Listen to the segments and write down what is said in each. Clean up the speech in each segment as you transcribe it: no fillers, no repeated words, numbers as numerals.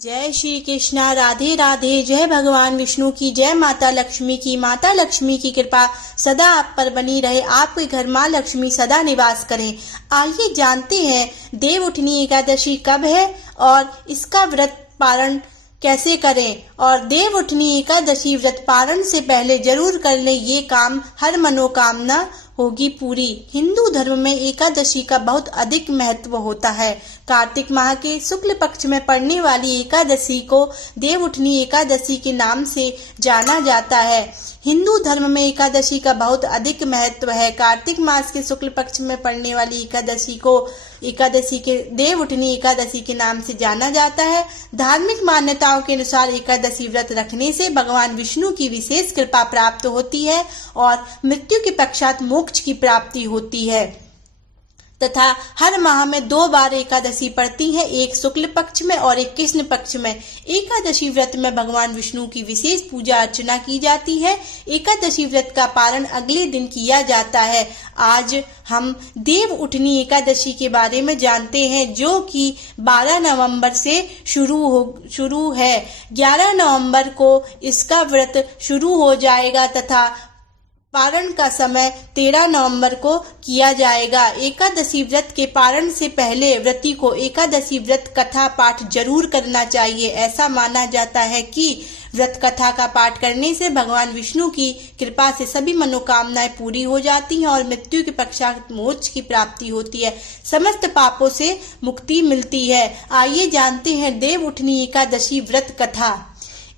जय श्री कृष्णा। राधे राधे। जय भगवान विष्णु की, जय माता लक्ष्मी की। माता लक्ष्मी की कृपा सदा आप पर बनी रहे, आपके घर माँ लक्ष्मी सदा निवास करें। आइए जानते हैं देवउठनी एकादशी कब है और इसका व्रत पारण कैसे करें। और देवउठनी एकादशी व्रत पारण से पहले जरूर कर लें ये काम, हर मनोकामना होगी पूरी। हिंदू धर्म में एकादशी का बहुत अधिक महत्व होता है। कार्तिक माह के शुक्ल पक्ष में पड़ने वाली एकादशी को देवउठनी एकादशी के नाम से जाना जाता है। हिंदू धर्म में एकादशी का बहुत अधिक महत्व है। कार्तिक मास के शुक्ल पक्ष में पड़ने वाली एकादशी को देवउठनी एकादशी के नाम से जाना जाता है। धार्मिक मान्यताओं के अनुसार एकादशी व्रत रखने से भगवान विष्णु की विशेष कृपा प्राप्त होती है और मृत्यु के पश्चात मोक्ष की प्राप्ति होती है तथा हर माह में 2 बार एकादशी पड़ती है, एक शुक्ल पक्ष में और एक कृष्ण पक्ष में। एकादशी व्रत में भगवान विष्णु की विशेष पूजा अर्चना की जाती है। एकादशी व्रत का पारण अगले दिन किया जाता है। आज हम देवउठनी एकादशी के बारे में जानते हैं, जो कि 12 नवंबर से शुरू है। 11 नवंबर को इसका व्रत शुरू हो जाएगा तथा पारण का समय 13 नवंबर को किया जाएगा। एकादशी व्रत के पारण से पहले व्रती को एकादशी व्रत कथा पाठ जरूर करना चाहिए। ऐसा माना जाता है कि व्रत कथा का पाठ करने से भगवान विष्णु की कृपा से सभी मनोकामनाएं पूरी हो जाती हैं और मृत्यु के पश्चात मोक्ष की प्राप्ति होती है, समस्त पापों से मुक्ति मिलती है। आइए जानते हैं देवउठनी एकादशी व्रत कथा।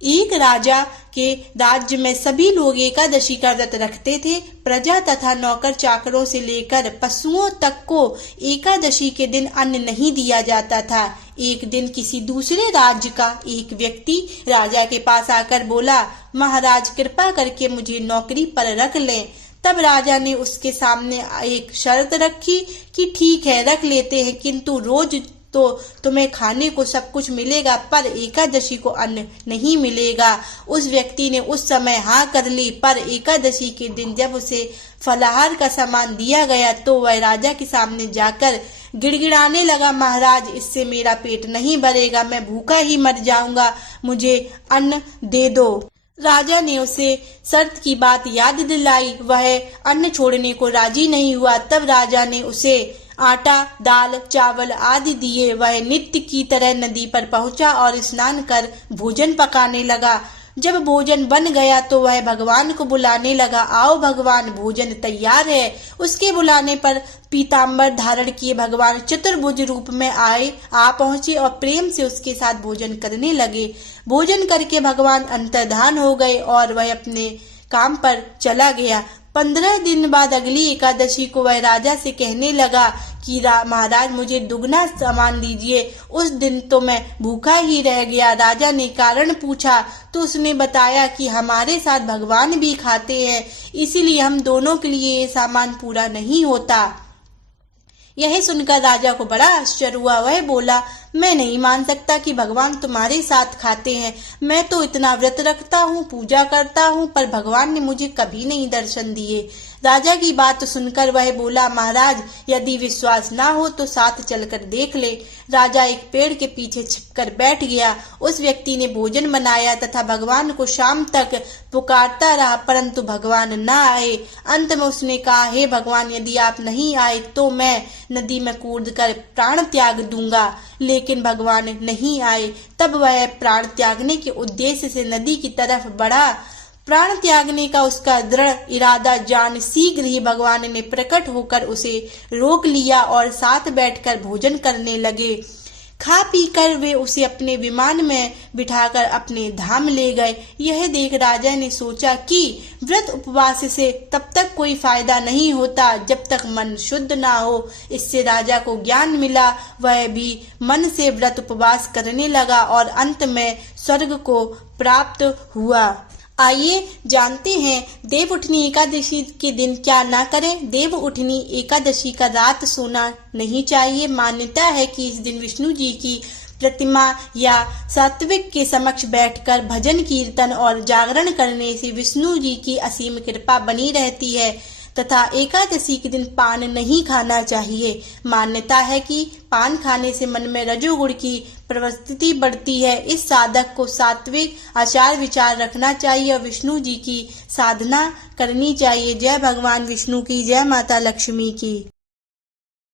एक राजा के राज्य में सभी लोग एकादशी का व्रत रखते थे। प्रजा तथा नौकर चाकरों से लेकर पशुओं तक को एकादशी के दिन अन्न नहीं दिया जाता था। एक दिन किसी दूसरे राज्य का एक व्यक्ति राजा के पास आकर बोला, महाराज कृपा करके मुझे नौकरी पर रख लें। तब राजा ने उसके सामने एक शर्त रखी कि ठीक है रख लेते हैं, किंतु रोज तो तुम्हें खाने को सब कुछ मिलेगा पर एकादशी को अन्न नहीं मिलेगा। उस व्यक्ति ने उस समय हाँ कर ली, पर एकादशी के दिन जब उसे फलाहार का सामान दिया गया तो वह राजा के सामने जाकर गिड़गिड़ाने लगा, महाराज इससे मेरा पेट नहीं भरेगा, मैं भूखा ही मर जाऊंगा, मुझे अन्न दे दो। राजा ने उसे शर्त की बात याद दिलाई, वह अन्न छोड़ने को राजी नहीं हुआ। तब राजा ने उसे आटा, दाल, चावल आदि दिए। वह नित्य की तरह नदी पर पहुंचा और स्नान कर भोजन पकाने लगा। जब भोजन बन गया तो वह भगवान को बुलाने लगा, आओ भगवान भोजन तैयार है। उसके बुलाने पर पीताम्बर धारण किए भगवान चतुर्भुज रूप में आ पहुंचे और प्रेम से उसके साथ भोजन करने लगे। भोजन करके भगवान अंतर्धान हो गए और वह अपने काम पर चला गया। 15 दिन बाद अगली एकादशी को वह राजा से कहने लगा कि महाराज मुझे दुगना सामान दीजिए। उस दिन तो मैं भूखा ही रह गया। राजा ने कारण पूछा तो उसने बताया कि हमारे साथ भगवान भी खाते हैं, इसीलिए हम दोनों के लिए ये सामान पूरा नहीं होता। यह सुनकर राजा को बड़ा आश्चर्य हुआ। वह बोला, मैं नहीं मान सकता कि भगवान तुम्हारे साथ खाते हैं। मैं तो इतना व्रत रखता हूँ, पूजा करता हूँ, पर भगवान ने मुझे कभी नहीं दर्शन दिए। राजा की बात सुनकर वह बोला, महाराज यदि विश्वास ना हो तो साथ चलकर देख ले। राजा एक पेड़ के पीछे छिपकर बैठ गया। उस व्यक्ति ने भोजन बनाया तथा भगवान को शाम तक पुकारता रहा, परंतु भगवान न आए। अंत में उसने कहा, हे भगवान यदि आप नहीं आए तो मैं नदी में कूदकर प्राण त्याग दूंगा। लेकिन भगवान नहीं आए। तब वह प्राण त्यागने के उद्देश्य से नदी की तरफ बढ़ा। प्राण त्यागने का उसका दृढ़ इरादा जान शीघ्र ही भगवान ने प्रकट होकर उसे रोक लिया और साथ बैठकर भोजन करने लगे। खा पीकर वे उसे अपने विमान में बिठाकर अपने धाम ले गए। यह देख राजा ने सोचा कि व्रत उपवास से तब तक कोई फायदा नहीं होता जब तक मन शुद्ध ना हो। इससे राजा को ज्ञान मिला। वह भी मन से व्रत उपवास करने लगा और अंत में स्वर्ग को प्राप्त हुआ। आइए जानते हैं देवउठनी एकादशी के दिन क्या ना करें। देवउठनी एकादशी का रात सोना नहीं चाहिए। मान्यता है कि इस दिन विष्णु जी की प्रतिमा या सात्विक के समक्ष बैठकर भजन कीर्तन और जागरण करने से विष्णु जी की असीम कृपा बनी रहती है तथा एकादशी के दिन पान नहीं खाना चाहिए। मान्यता है कि पान खाने से मन में रजोगुण की प्रवृत्ति बढ़ती है। इस साधक को सात्विक आचार विचार रखना चाहिए और विष्णु जी की साधना करनी चाहिए। जय भगवान विष्णु की, जय माता लक्ष्मी की।